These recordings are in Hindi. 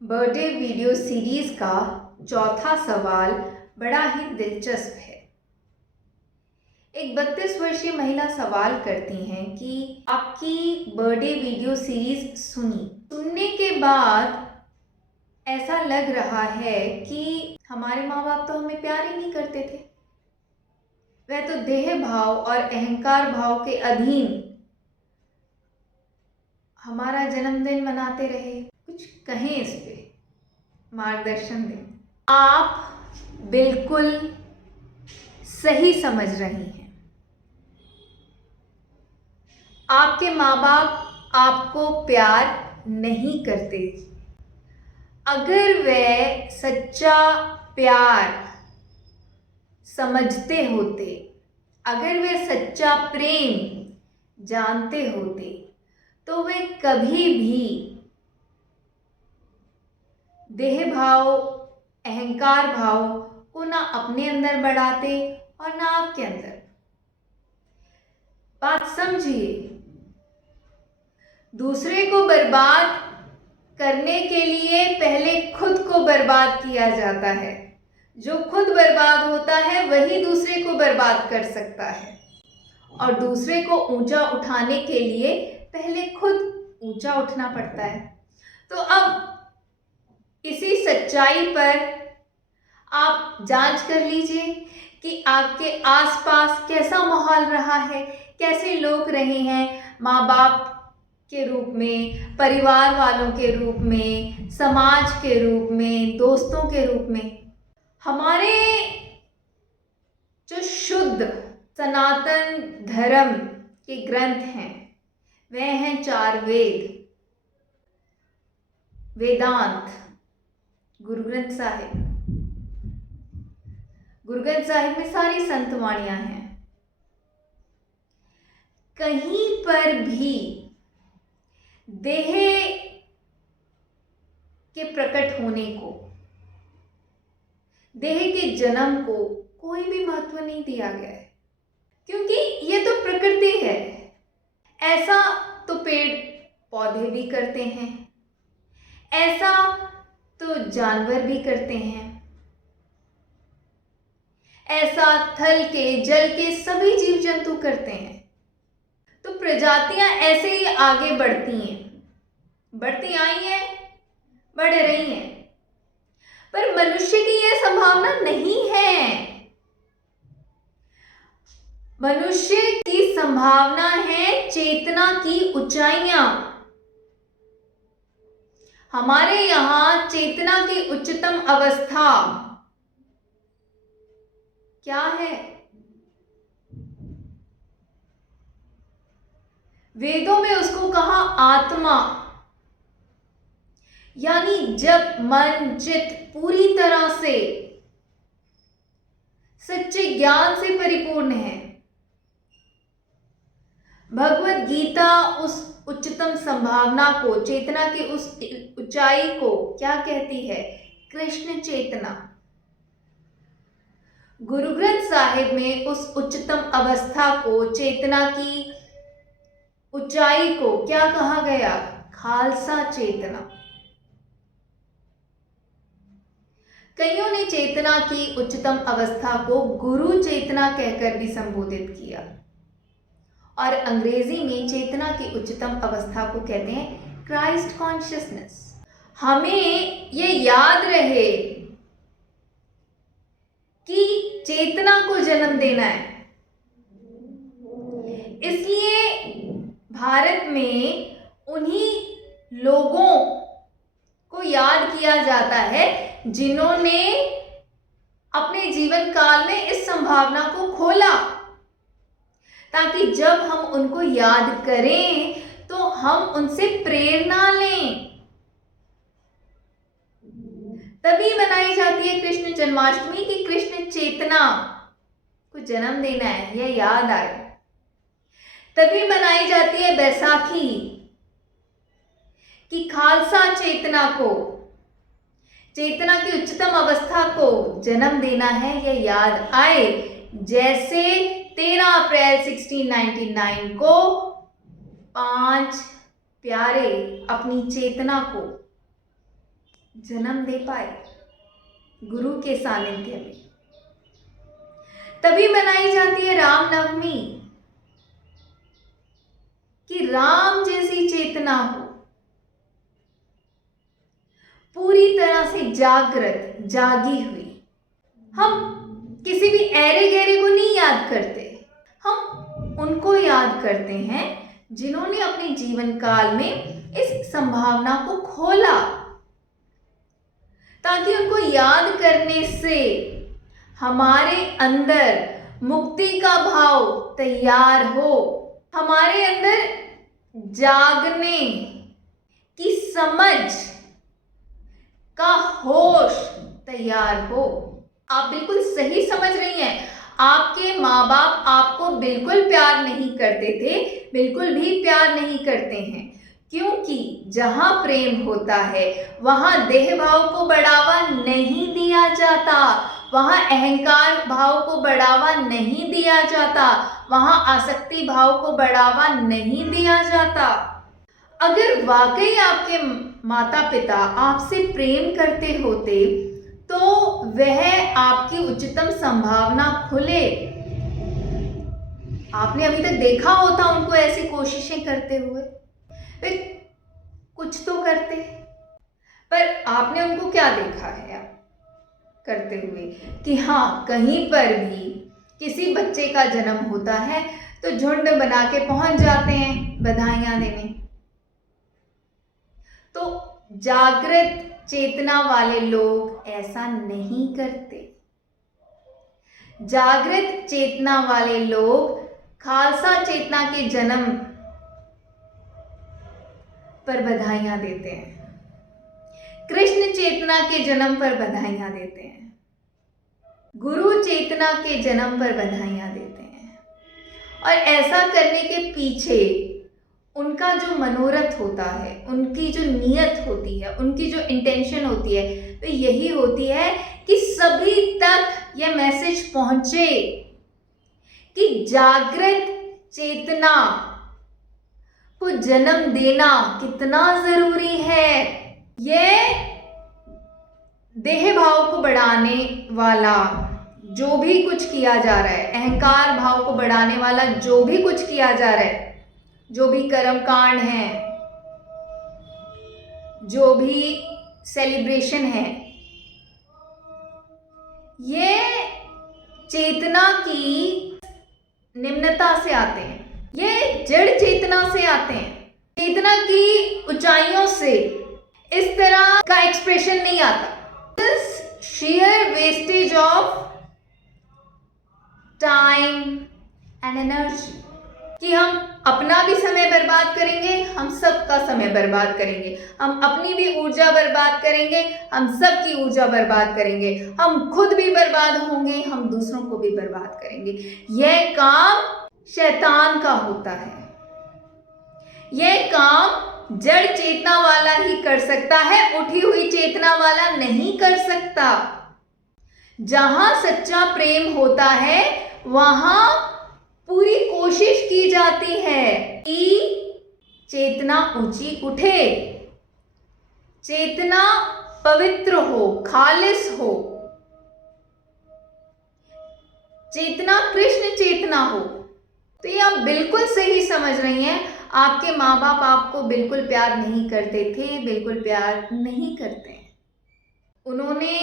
बर्थडे वीडियो सीरीज का चौथा सवाल बड़ा ही दिलचस्प है। एक 32 वर्षीय महिला सवाल करती हैं कि आपकी बर्थडे वीडियो सीरीज सुनने के बाद ऐसा लग रहा है कि हमारे माँ बाप तो हमें प्यार ही नहीं करते थे, वह तो देह भाव और अहंकार भाव के अधीन हमारा जन्मदिन मनाते रहे। कुछ कहें, इस पे मार्गदर्शन दें। आप बिल्कुल सही समझ रही हैं। आपके माँ बाप आपको प्यार नहीं करते। अगर वे सच्चा प्यार समझते होते, अगर वे सच्चा प्रेम जानते होते, तो वे कभी भी देह भाव, अहंकार भाव को ना अपने अंदर बढ़ाते और ना आपके अंदर। बात समझिए, दूसरे को बर्बाद करने के लिए पहले खुद को बर्बाद किया जाता है। जो खुद बर्बाद होता है वही दूसरे को बर्बाद कर सकता है, और दूसरे को ऊंचा उठाने के लिए पहले खुद ऊंचा उठना पड़ता है। तो अब इसी सच्चाई पर आप जांच कर लीजिए कि आपके आसपास कैसा माहौल रहा है, कैसे लोग रहे हैं, माँ बाप के रूप में, परिवार वालों के रूप में, समाज के रूप में, दोस्तों के रूप में। हमारे जो शुद्ध सनातन धर्म के ग्रंथ हैं वह हैं 4 वेद, वेदांत, गुरु ग्रंथ साहिब। गुरु ग्रंथ साहिब में सारी संत वाणियां हैं। कहीं पर भी देह के प्रकट होने को, देह के जन्म को कोई भी महत्व नहीं दिया गया है, क्योंकि ये तो प्रकृति है। ऐसा तो पेड़ पौधे भी करते हैं, ऐसा तो जानवर भी करते हैं, ऐसा थल के, जल के सभी जीव जंतु करते हैं। तो प्रजातियां ऐसे ही आगे बढ़ती हैं, बढ़ती आई हैं, बढ़ रही हैं। पर मनुष्य की यह संभावना नहीं है। मनुष्य की संभावना है चेतना की ऊंचाइयां। हमारे यहां चेतना की उच्चतम अवस्था क्या है? वेदों में उसको कहा आत्मा, यानी जब मन चित्त पूरी तरह से सच्चे ज्ञान से परिपूर्ण है। भगवत गीता उस उच्चतम संभावना को, चेतना की उस ऊंचाई को क्या कहती है? कृष्ण चेतना। गुरु ग्रंथ साहिब में उस उच्चतम अवस्था को, चेतना की ऊंचाई को क्या कहा गया? खालसा चेतना। कईयों ने चेतना की उच्चतम अवस्था को गुरु चेतना कहकर भी संबोधित किया, और अंग्रेजी में चेतना की उच्चतम अवस्था को कहते हैं क्राइस्ट कॉन्शियसनेस। हमें ये याद रहे कि चेतना को जन्म देना है। इसलिए भारत में उन्हीं लोगों को याद किया जाता है जिन्होंने अपने जीवन काल में इस संभावना को खोला, ताकि जब हम उनको याद करें तो हम उनसे प्रेरणा लें। तभी मनाई जाती है कृष्ण जन्माष्टमी कि कृष्ण चेतना को जन्म देना है, यह याद आए। तभी मनाई जाती है बैसाखी कि खालसा चेतना को, चेतना की उच्चतम अवस्था को जन्म देना है, यह याद आए। जैसे 13 अप्रैल 1699 को 5 प्यारे अपनी चेतना को जन्म दे पाए गुरु के सानिध्य में। तभी मनाई जाती है रामनवमी, कि राम जैसी चेतना हो, पूरी तरह से जागृत, जागी हुई। हम किसी भी ऐरे गहरे को नहीं याद करते, हम उनको याद करते हैं जिन्होंने अपने जीवन काल में इस संभावना को खोला, ताकि उनको याद करने से हमारे अंदर मुक्ति का भाव तैयार हो, हमारे अंदर जागने की समझ का होश तैयार हो। आप बिल्कुल सही समझ रही हैं। आपके माँ बाप आपको बिल्कुल प्यार नहीं करते थे, बिल्कुल भी प्यार नहीं करते हैं, क्योंकि जहाँ प्रेम होता है वहाँ देह भाव को बढ़ावा नहीं दिया जाता, वहाँ अहंकार भाव को बढ़ावा नहीं दिया जाता, वहाँ आसक्ति भाव को बढ़ावा नहीं दिया जाता। अगर वाकई आपके माता पिता आपसे प्रेम करते होते तो वह आपकी उच्चतम संभावना खुले। आपने अभी तक देखा होता उनको ऐसी कोशिशें करते हुए, वे कुछ तो करते, पर आपने उनको क्या देखा है करते हुए कि हाँ, कहीं पर भी किसी बच्चे का जन्म होता है तो झुंड बना के पहुंच जाते हैं बधाइयां देने। तो जागृत चेतना वाले लोग ऐसा नहीं करते। जागृत चेतना वाले लोग खालसा चेतना के जन्म पर बधाइयां देते हैं, कृष्ण चेतना के जन्म पर बधाइयां देते हैं, गुरु चेतना के जन्म पर बधाइयां देते हैं। और ऐसा करने के पीछे उनका जो मनोरथ होता है, उनकी जो नीयत होती है, उनकी जो इंटेंशन होती है, तो यही होती है कि सभी तक यह मैसेज पहुंचे कि जागृत चेतना को जन्म देना कितना जरूरी है। यह देह भाव को बढ़ाने वाला जो भी कुछ किया जा रहा है, अहंकार भाव को बढ़ाने वाला जो भी कुछ किया जा रहा है, जो भी कर्म कांड है, जो भी सेलिब्रेशन है, ये चेतना की निम्नता से आते हैं, ये जड़ चेतना से आते हैं। चेतना की ऊंचाइयों से इस तरह का एक्सप्रेशन नहीं आता। This sheer wastage of time and energy, कि हम अपना भी समय बर्बाद करेंगे, हम सबका समय बर्बाद करेंगे, हम अपनी भी ऊर्जा बर्बाद करेंगे, हम सबकी ऊर्जा बर्बाद करेंगे, हम खुद भी बर्बाद होंगे, हम दूसरों को भी बर्बाद करेंगे। यह काम शैतान का होता है, यह काम जड़ चेतना वाला ही कर सकता है, उठी हुई चेतना वाला नहीं कर सकता। जहां सच्चा प्रेम होता है वहां पूरी कोशिश की जाती है कि चेतना ऊंची उठे, चेतना पवित्र हो, खालिस हो, चेतना कृष्ण चेतना हो। तो ये आप बिल्कुल सही समझ रही हैं। आपके माँ बाप आपको बिल्कुल प्यार नहीं करते थे, बिल्कुल प्यार नहीं करते। उन्होंने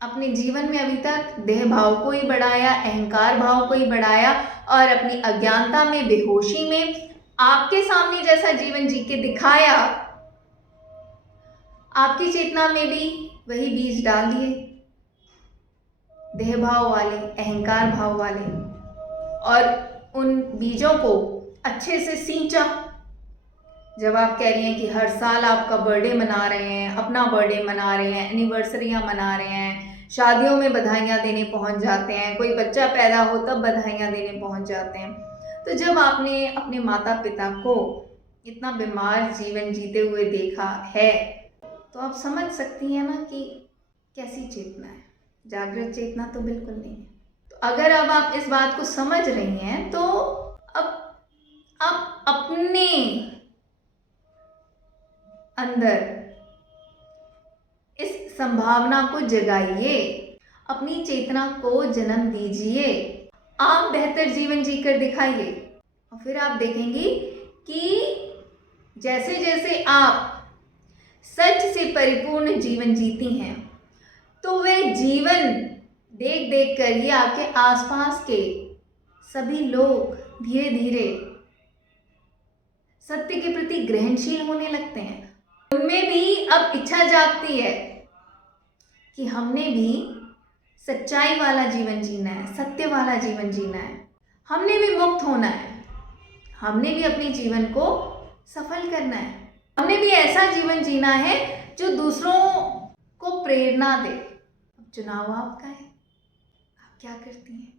अपने जीवन में अभी तक देह भाव को ही बढ़ाया, अहंकार भाव को ही बढ़ाया, और अपनी अज्ञानता में, बेहोशी में आपके सामने जैसा जीवन जी के दिखाया, आपकी चेतना में भी वही बीज डाल दिए, देह भाव वाले, अहंकार भाव वाले, और उन बीजों को अच्छे से सींचा। जब आप कह रही हैं कि हर साल आपका बर्थडे मना रहे हैं, अपना बर्थडे मना रहे हैं, एनिवर्सरियां मना रहे हैं, शादियों में बधाइयां देने पहुंच जाते हैं, कोई बच्चा पैदा हो तब बधाइयां देने पहुंच जाते हैं, तो जब आपने अपने माता पिता को इतना बीमार जीवन जीते हुए देखा है, तो आप समझ सकती हैं ना कि कैसी चेतना है। जागृत चेतना तो बिल्कुल नहीं है। तो अगर अब आप इस बात को समझ रही हैं तो अब आप अपने अंदर इस संभावना को जगाइए, अपनी चेतना को जन्म दीजिए, आप बेहतर जीवन जीकर दिखाइए और फिर आप देखेंगी कि जैसे जैसे आप सच से परिपूर्ण जीवन जीती हैं तो वह जीवन देख देख कर ही आपके आसपास के सभी लोग धीरे धीरे सत्य के प्रति ग्रहणशील होने लगते हैं। उनमें भी अब इच्छा जागती है कि हमने भी सच्चाई वाला जीवन जीना है, सत्य वाला जीवन जीना है, हमने भी मुक्त होना है, हमने भी अपने जीवन को सफल करना है, हमने भी ऐसा जीवन जीना है जो दूसरों को प्रेरणा दे। अब चुनाव आपका है, आप क्या करती हैं?